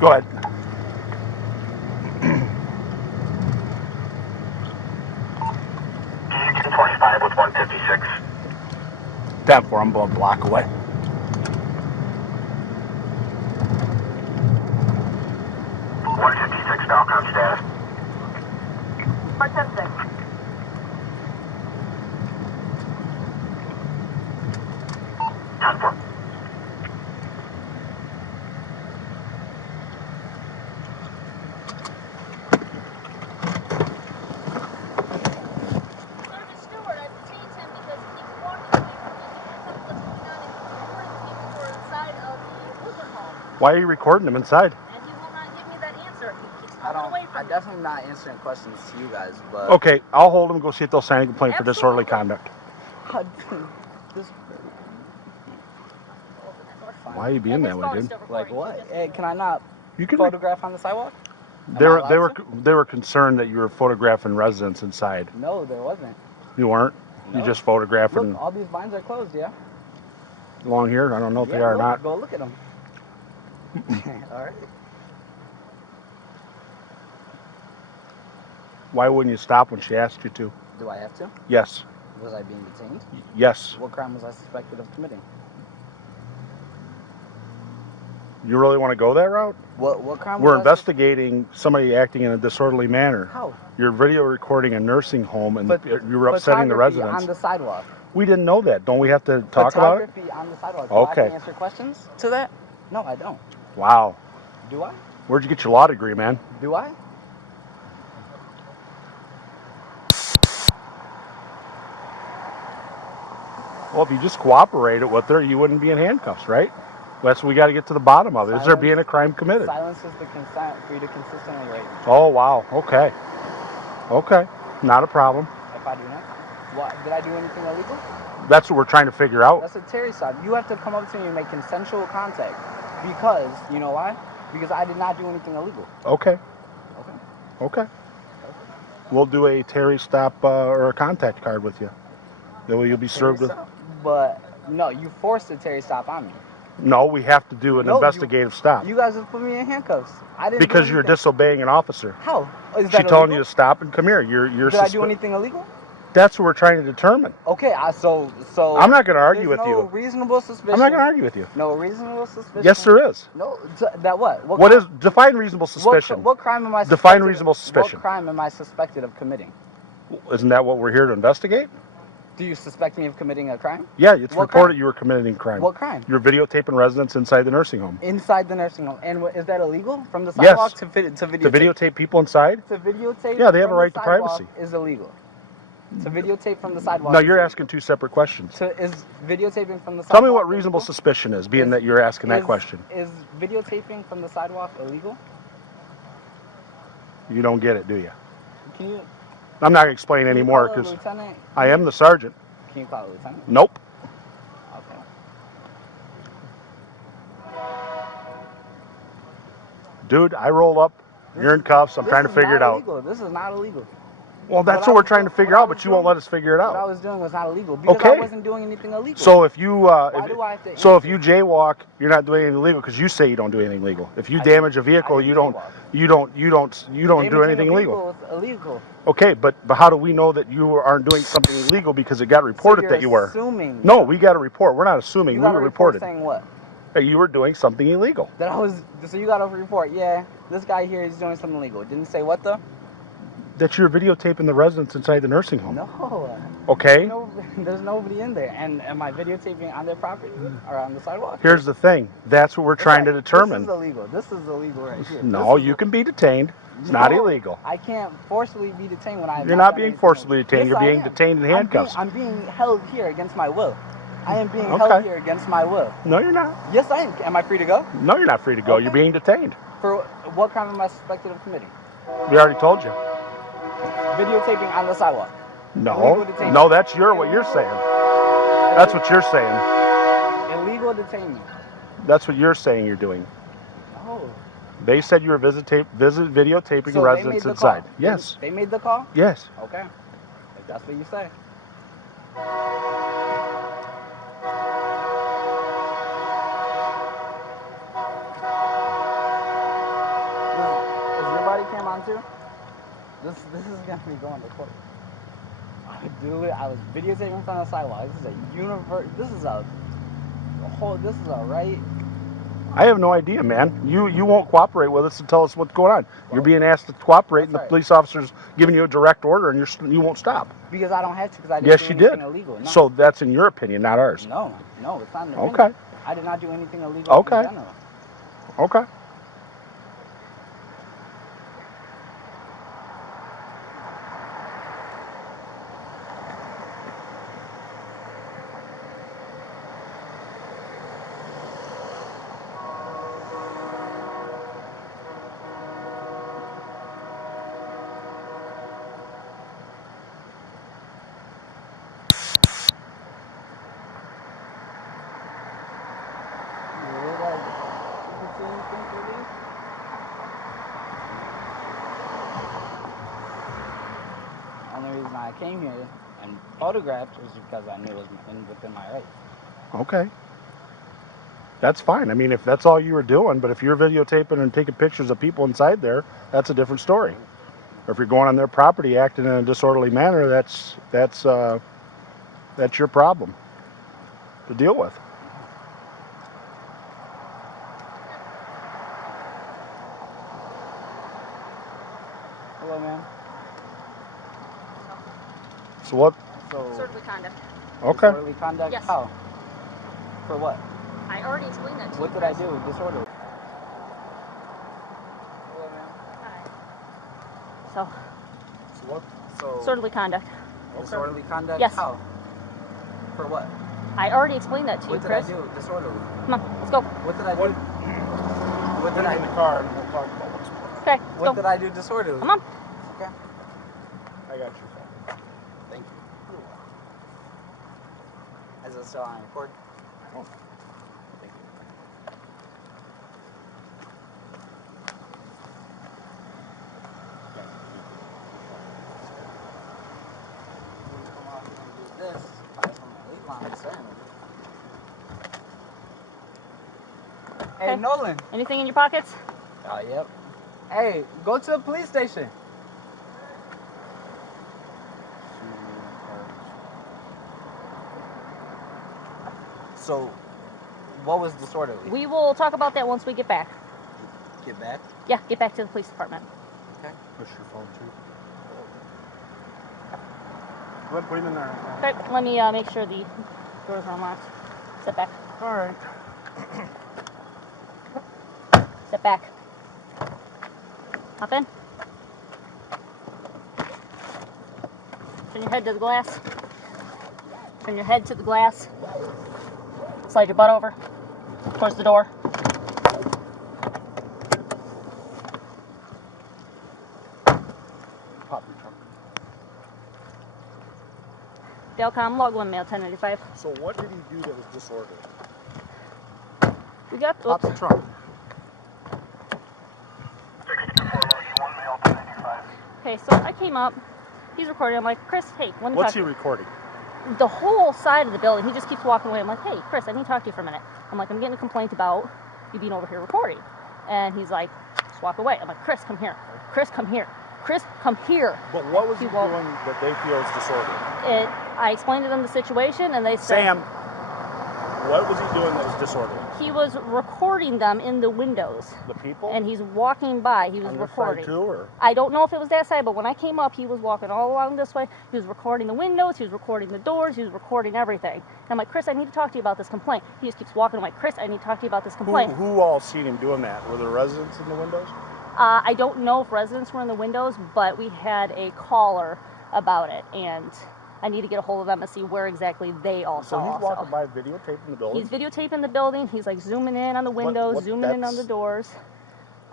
Go ahead. Detention 25 with 156. 10-4, I'm about a block away. Falcon status. 476. Time for. Sergeant Stewart, I detained him because he keeps walking away from me. He can't tell me what's going on, and he's recording people who are inside of the Uber hall. Why are you recording him inside? And he will not give me that answer. He keeps I moving don't. away from I'm me. definitely not answering questions to you guys, but Okay, I'll hold him. Go see if they'll sign a complaint for disorderly conduct. this. Why are you being that way, dude? Like what? Hey, can I not You can. photograph on the sidewalk? They were concerned that you were photographing residents inside. No, there wasn't. You weren't. No. You just photographing. Look, all these blinds are closed. Yeah. Along here. I don't know if Yeah, they are or look, not. Go look at them. All right. Why wouldn't you stop when she asked you to? Do I have to? Yes. Was I being detained? Yes. What crime was I suspected of committing? You really want to go that route? What crime? We're was investigating somebody acting in a disorderly manner. How? You're video recording a nursing home, and But you were upsetting the photography residents. on the sidewalk. We didn't know that. Don't we have to talk about it? Photography on the sidewalk. Okay. Do I have to answer questions to that? No, I don't. Wow. Do I? Where'd you get your law degree, man? Do I? Well, if you just cooperated with her, you wouldn't be in handcuffs, right? That's what we got to get to the bottom of. Is there being a crime committed? Silence is the consent for you to consistently rate me. Oh, wow. Okay. Okay. Not a problem. If I do not, what? Did I do anything illegal? That's what we're trying to figure out. That's a Terry stop. You have to come up to me and make consensual contact. Because, you know why? Because I did not do anything illegal. Okay. Okay. Okay. We'll do a Terry stop or a contact card with you. You'll be served with. But, no, you forced a Terry stop on me. No, we have to do an investigative stop. You guys just put me in handcuffs. I didn't. Because you're disobeying an officer. How? Is that She telling illegal? you to stop and come here. You're. Did I do anything illegal? That's what we're trying to determine. Okay, so. I'm not going to argue with no you. Reasonable suspicion. I'm not going to argue with you. No reasonable suspicion. Yes, there is. No, that what? What is define reasonable suspicion? What crime am I? Define reasonable suspicion. What crime am I suspected of committing? Isn't that what we're here to investigate? Do you suspect me of committing a crime? Yeah, it's What reported crime? you were committing crime. What crime? You're videotaping residents inside the nursing home. Inside the nursing home. And is that illegal from the sidewalk to videotape? To videotape people inside? To videotape. Yeah, they have a from right the to sidewalk privacy. Is illegal. To videotape from the sidewalk. No, you're asking two separate questions. Is videotaping from the sidewalk? Tell me what reasonable suspicion is, being that you're asking that question. Is videotaping from the sidewalk illegal? You don't get it, do you? Can you? I'm not going to explain anymore Call a because lieutenant? I am the sergeant. Can you call a lieutenant? Nope. Okay. Dude, I roll up. You're in cuffs. I'm trying to figure it out. Illegal. This is not illegal. Well, that's what we're trying to figure out, but you won't let us figure it What I out. was doing was not illegal because Okay. I wasn't doing anything illegal. So if you Why do I have to so if you jaywalk, you're not doing anything illegal because you say you don't do anything illegal. If you damage a vehicle, didn't you don't do anything illegal. Illegal. Okay, but how do we know that you aren't doing something illegal because it got reported that you were? Assuming. No, we got a report. We're not assuming. You We got a were report reported. saying what? That you were doing something illegal. That I was. So you got a report? Yeah. This guy here is doing something illegal. Didn't say what though? That you're videotaping the residents inside the nursing home. No. Okay. No, there's nobody in there. And am I videotaping on their property or on the sidewalk? Here's the thing. That's what we're trying to determine. This is illegal. This is illegal right here. No, you can be detained. It's not illegal. I can't forcibly be detained when I. You're not being forcibly detained. You're being detained in handcuffs. I'm being held here against my will. I am being Okay. held here against my will. No, you're not. Yes, I am. Am I free to go? No, you're not free to go. Okay. You're being detained. For what crime am I suspected of committing? We already told you. Videotaping on the sidewalk. No, Illegal detention. no, that's what you're saying. That's what you're saying. Illegal detainment. That's what you're saying you're doing. No. They said you were videotaping So residents they made the inside. call. Yes. They made the call? Yes. Okay. If that's what you say. This is gonna be going to court. I was videotaping from the sidewalk. This is a universe. This is a right. I have no idea, man. You won't cooperate with us and tell us what's going on. You're being asked to cooperate, and the That's right. police officer's giving you a direct order, and you won't stop. Because I don't have to, because I didn't Yes, do you anything did. illegal. No. So that's in your opinion, not ours. No, it's not an opinion. Okay. I did not do anything illegal Okay. in general. Okay. The only reason I came here and photographed was because I knew it was within my rights. Okay. That's fine. I mean, if that's all you were doing, but if you're videotaping and taking pictures of people inside there, that's a different story. Or if you're going on their property acting in a disorderly manner, that's your problem to deal with. Hello, ma'am. So what? So, Disorderly conduct. Okay. disorderly conduct? Yes. How? For what? I already explained that to What you. did I do? Disorderly. Hello, ma'am. So, So what? So, disorderly conduct. disorderly conduct? Yes. How? For what? I already explained that to you, What did Chris. I do? Disorderly. Come on, let's go. What did I do? What did I in the car, and we'll talk about what's. Okay, let's What go. did I do disorderly? Come on. Okay. I got your phone. Thank you. Is it still on record? I don't know. Thank you. Come on, we're gonna do this. Pass on my lead line, certainly. Hey, Okay. Nolan. Anything in your pockets? Yep. Hey, go to the police station. So, what was disorderly? We will talk about that once we get back. Get back. Yeah, get back to the police department. Okay. Push your phone too. Go ahead, put him in there. Okay, let me make sure the doors are unlocked. Step back. All right. Step back. Hop in. Turn your head to the glass. Turn your head to the glass. Slide your butt over towards the door. Pop your trunk. Delcom, log 1 mail 1095. So what did he do that was disorderly? We got, Pop the oops. trunk. 64 logging 1 mail 1095. Okay, so I came up. He's recording. I'm like, Chris, hey, let me What's talk. he recording? The whole side of the building. He just keeps walking away. I'm like, hey, Chris, I need to talk to you for a minute. I'm like, I'm getting a complaint about you being over here recording. And he's like, just walk away. I'm like, Chris, come here. Chris, come here. Chris, come here. But what was he won't. doing that they feel is disorderly? I explained to them the situation, and they said Sam, what was he doing that was disorderly? he was recording them in the windows. The people? And he's walking by. He was on your recording. side too, or? I don't know if it was that side, but when I came up, he was walking all along this way. He was recording the windows. He was recording the doors. He was recording everything. And I'm like, Chris, I need to talk to you about this complaint. He just keeps walking. I'm like, Chris, I need to talk to you about this complaint. Who all seen him doing that? Were there residents in the windows? I don't know if residents were in the windows, but we had a caller about it, and I need to get a hold of them and see where exactly they all So saw. he's walking by videotaping the building? He's videotaping the building. He's like zooming in on the windows, zooming in on the that's- doors.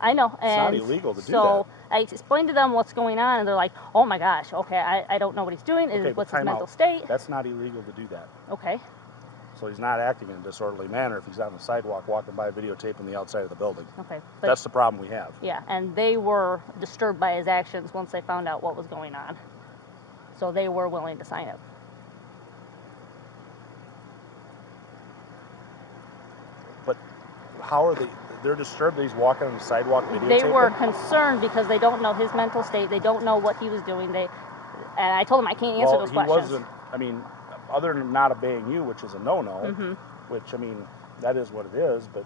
I know. It's not And illegal to do so I explained to them what's going on, and they're like, oh my gosh, okay, I don't know what he's doing. Okay, but What's his time mental out. state? That's not illegal to do that. Okay. So he's not acting in a disorderly manner if he's on the sidewalk walking by videotaping the outside of the building. Okay. But That's the problem we have. yeah, and they were disturbed by his actions once they found out what was going on. So they were willing to sign it. But how are they? they're disturbed that he's walking on the sidewalk videotaping? They were concerned because they don't know his mental state. They don't know what he was doing. And I told them I can't answer those questions. Well, he wasn't, I mean, other than not obeying you, which is a no-no, which, I mean, that is what it is, but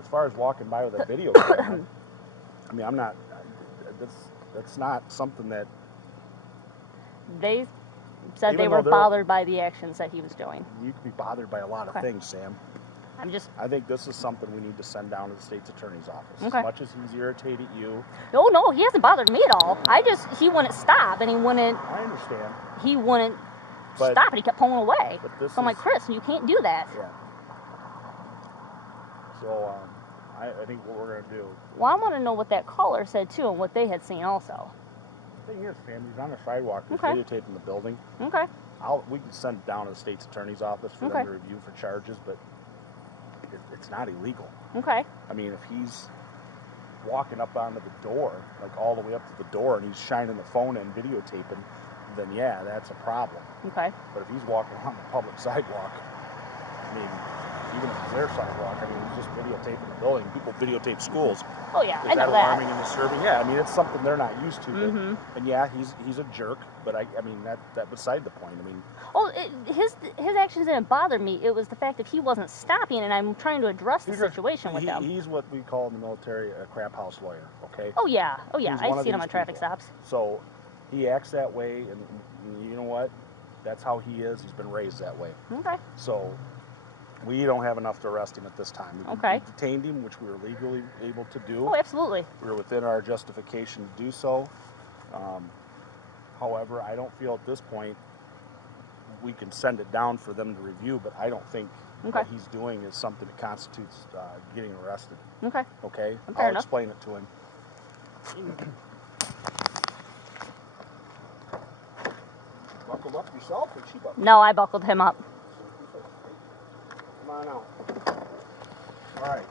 as far as walking by with a video camera, I mean, I'm not, that's not something that... They said they were bothered by the actions that he was doing. You could be bothered by a lot of things, Sam. I think this is something we need to send down to the state's attorney's office. As much as he's irritated you. No, he hasn't bothered me at all. He wouldn't stop, and he wouldn't... I understand. He wouldn't stop, and he kept pulling away. So I'm like, Chris, you can't do that. Yeah. So, I think what we're going to do... Well, I want to know what that caller said, too, and what they had seen also. The thing is, Sam, he's on the sidewalk. He's videotaping the building. Okay. We can send it down to the state's attorney's office for them to review for charges, but it's not illegal. Okay. I mean, if he's walking up onto the door, like all the way up to the door, and he's shining the phone and videotaping, then yeah, that's a problem. Okay. But if he's walking on the public sidewalk, I mean, even if it's their sidewalk, I mean, he's just videotaping the building. People videotape schools. Oh yeah, Is I know that that. alarming and disturbing? Yeah, I mean, it's something they're not used to. But, and yeah, he's a jerk, but I mean, that beside the point. I mean, his actions didn't bother me. It was the fact that he wasn't stopping, and I'm trying to address the situation with him. He's what we call in the military a crap house lawyer. Okay. Oh yeah. I've seen him on traffic people. stops. So he acts that way, and you know what? That's how he is. He's been raised that way. Okay. So we don't have enough to arrest him at this time. We detained him, which we were legally able to do. Oh, absolutely. We were within our justification to do so. However, I don't feel at this point we can send it down for them to review, but I don't think what he's doing is something that constitutes getting arrested. Okay. Okay? Fair I'll enough. explain it to him. Buckled up yourself, or she buckled? No, I buckled him up. Come on out. All right.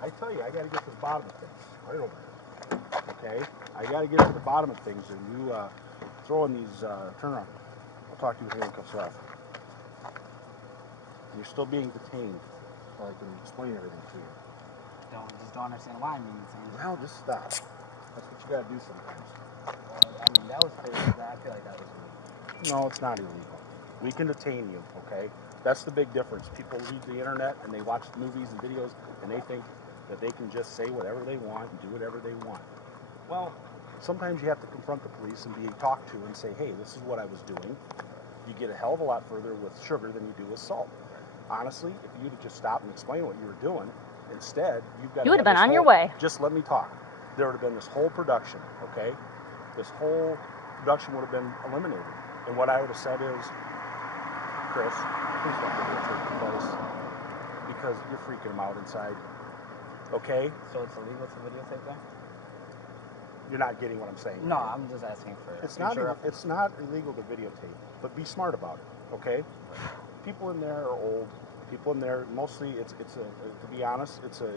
I tell you, I got to get to the bottom of things. Right over here. Okay? I got to get to the bottom of things, and you throw in these, turn around. I'll talk to you when handcuffs are off. You're still being detained, so I can explain everything to you. Just don't understand why I'm being detained. Well, just stop. That's what you got to do sometimes. Well, I mean, that was crazy. I feel like that was weird. No, it's not illegal. We can detain you, okay? That's the big difference. People read the internet and they watch movies and videos and they think that they can just say whatever they want and do whatever they want. Well, sometimes you have to confront the police and be talked to and say, hey, this is what I was doing. You get a hell of a lot further with sugar than you do with salt. Honestly, if you'd have just stopped and explained what you were doing, instead, you would have been on your way. Just let me talk. There would have been this whole production, okay? This whole production would have been eliminated. And what I would have said is, Chris, please don't videotape the place because you're freaking them out inside. Okay? So it's illegal to videotape them? You're not getting what I'm saying. No, I'm just asking for. It's not illegal to videotape, but be smart about it. Okay? People in there are old. People in there mostly to be honest, it's a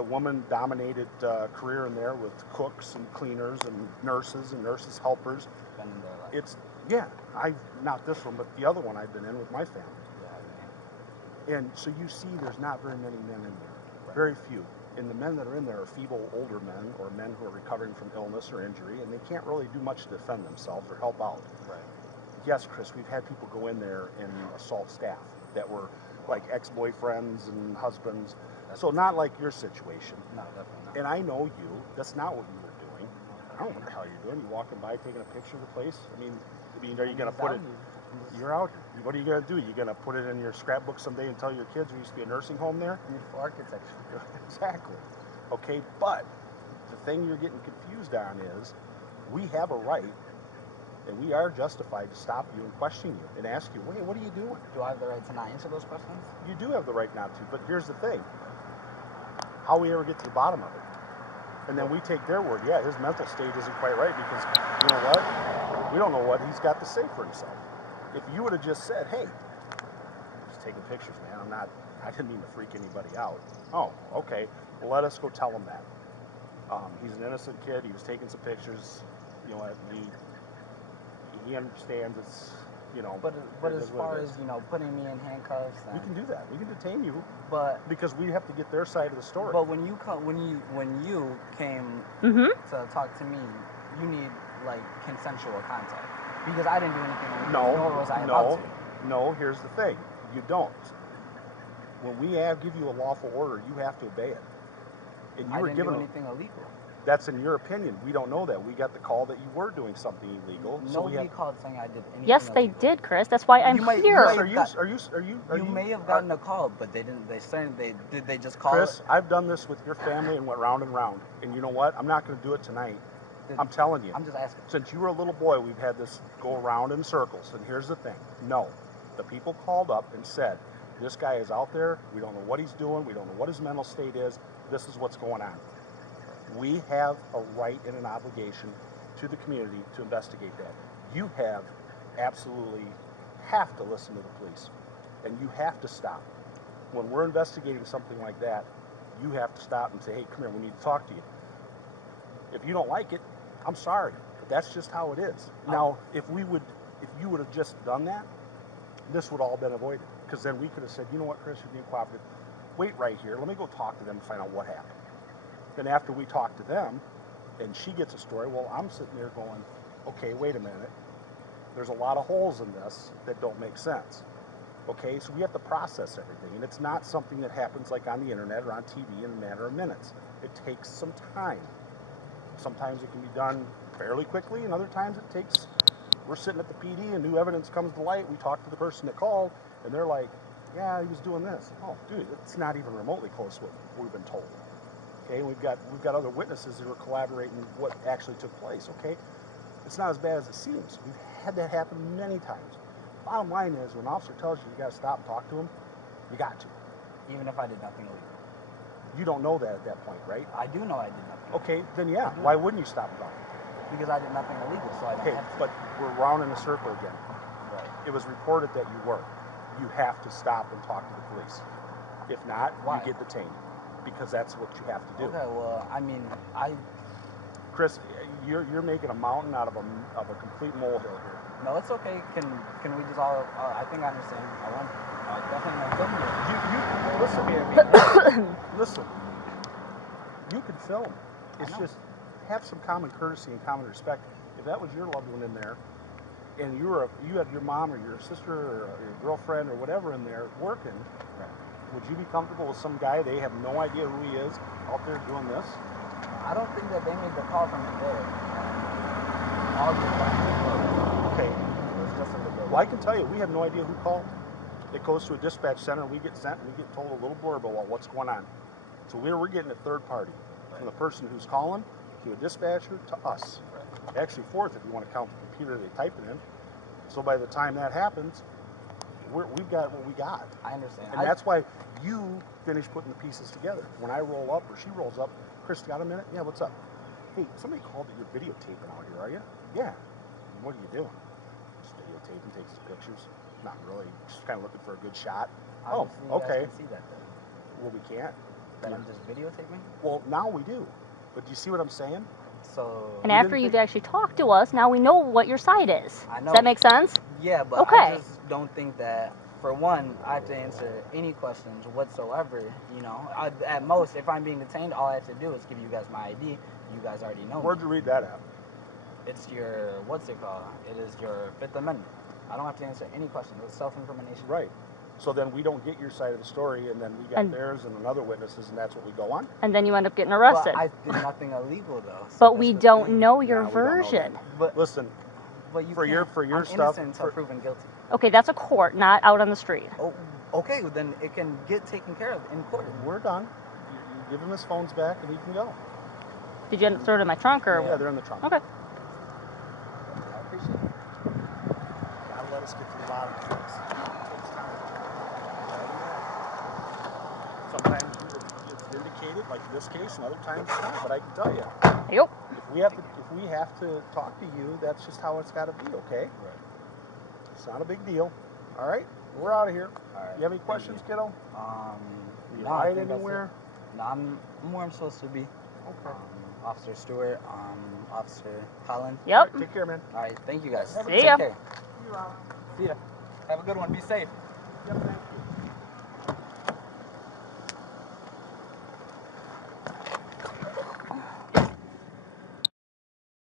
woman-dominated career in there with cooks and cleaners and nurses helpers. Been in there Not this one, but the other one I've been in with my family. Yeah, And so you see there's not very many men in there. Very few. And the men that are in there are feeble older men or men who are recovering from illness or injury, and they can't really do much to defend themselves or help out. Right. Yes, Chris, we've had people go in there and assault staff that were like ex-boyfriends and husbands. So not like your situation. No, definitely not. And I know you. That's not what you were doing. I don't know what the hell you're doing. You walking by taking a picture of the place? I mean, are you going to put it... You're out here. What are you going to do? You're going to put it in your scrapbook someday and tell your kids there used to be a nursing home there? For architecture. Exactly. Okay, but the thing you're getting confused on is we have a right and we are justified to stop you and question you and ask you, wait, what are you doing? Do I have the right to not answer those questions? You do have the right not to, but here's the thing. How we ever get to the bottom of it? And then we take their word, yeah, his mental state isn't quite right because, you know what? We don't know what he's got to say for himself. If you would have just said, hey, just taking pictures, man, I didn't mean to freak anybody out. Oh, okay. Well, let us go tell him that. He's an innocent kid. He was taking some pictures. You know what? He understands you know. But it as is what far it is. as, you know, putting me in handcuffs, We can do that. We can detain you, but because we have to get their side of the story. but when you came Mm-hmm. to talk to me, you need like consensual contact because I didn't do anything illegal, No, nor was I about to. no. Here's the thing: you don't. When we give you a lawful order, you have to obey it. And you I were didn't given do anything illegal. That's in your opinion. We don't know that. We got the call that you were doing something illegal. Nobody called saying I did anything Yes, they illegal. did, Chris. That's why I'm You might- here. Chris, You may have gotten a call, but they didn't. Did they just call? Chris, I've done this with your family and went round and round. And you know what? I'm not going to do it tonight. I'm telling you. I'm just asking. Since you were a little boy, we've had this go around in circles. And here's the thing. No. The people called up and said, this guy is out there. We don't know what he's doing. We don't know what his mental state is. This is what's going on. We have a right and an obligation to the community to investigate that. You absolutely have to listen to the police. And you have to stop. When we're investigating something like that, you have to stop and say, hey, come here, we need to talk to you. If you don't like it, I'm sorry. But that's just how it is. Now, if you would have just done that, this would all been avoided. Because then we could have said, you know what, Chris, you're being cooperative. Wait right here. Let me go talk to them and find out what happened. Then after we talk to them, and she gets a story, well, I'm sitting there going, okay, wait a minute. There's a lot of holes in this that don't make sense. Okay, so we have to process everything. And it's not something that happens like on the internet or on TV in a matter of minutes. It takes some time. Sometimes it can be done fairly quickly, and other times it takes, we're sitting at the PD and new evidence comes to light. We talk to the person that called, and they're like, yeah, he was doing this. Oh, dude, it's not even remotely close to what we've been told. Okay, we've got other witnesses that are collaborating what actually took place. Okay, it's not as bad as it seems. We've had that happen many times. Bottom line is, when an officer tells you you got to stop and talk to him, you got to. Even if I did nothing illegal. You don't know that at that point, right? I do know I did nothing. Okay, then yeah. Why wouldn't you stop and talk? Because I did nothing illegal, so I don't have to. But we're round in a circle again. Right. It was reported that you were. You have to stop and talk to the police. If not, Why? you get detained. Because that's what you have to do. Okay, well, I mean, Chris, you're making a mountain out of a complete molehill here. No, it's okay. Can we just all? I think I understand. I want. Definitely not filming you. Listen. You can film. It's just have some common courtesy and common respect. If that was your loved one in there, and you had your mom or your sister or your girlfriend or whatever in there working, would you be comfortable with some guy they have no idea who he is out there doing this? I don't think that they made the call from the day. Okay. It's just in the building. Well, I can tell you, we have no idea who called. It goes to a dispatch center, we get sent, and we get told a little blurb about what's going on. So we're getting a third party, from the person who's calling, to a dispatcher, to us. Actually fourth if you want to count the computer they type it in. So by the time that happens, we've got what we got. I understand. And that's why you finish putting the pieces together. When I roll up or she rolls up, Chris, got a minute? Yeah, what's up? Hey, somebody called that you're videotaping out here, are you? Yeah. What are you doing? Just videotaping, takes some pictures. Not really, just kind of looking for a good shot. Obviously, oh, okay. You guys can see that then. Well, we can't. That I'm just videotaping? Well, now we do. But do you see what I'm saying? So. And after you've actually talked to us, now we know what your side is. I know. Does that make sense? Yeah, but Okay. I just don't think that, for one, I have to answer any questions whatsoever. You know, at most, if I'm being detained, all I have to do is give you guys my ID. You guys already know. Where'd you read that at? It's your, what's it called? It is your Fifth Amendment. I don't have to answer any questions. It's self-incrimination. Right. So then we don't get your side of the story, and then we got theirs and another witnesses, and that's what we go on. And then you end up getting arrested. Well, I did nothing illegal though. So but we don't know your No, we don't know version. that. But listen, but you for your I'm stuff, innocent until proven guilty. Okay, that's a court, not out on the street. Oh, okay. Well, then it can get taken care of in court. we're done. You give him his phones back, and he can go. Did you end up throwing it in my trunk or? Yeah, they're in the trunk. Okay. I appreciate it. Gotta let us get to the bottom of this. It takes time. Sometimes it's vindicated, like in this case, and other times it's not. But I can tell you, Yep. if we have to talk to you, that's just how it's got to be. Okay? Right. It's not a big deal. All right, we're out of here. All right. You have any questions, kiddo? You You hide anywhere? No, I'm where I'm supposed to be. Okay. Officer Stewart, Officer Holland. Yep. Take care, man. All right, thank you guys. See ya. Take care. See ya. Have a good one. Be safe. Yep, thank you.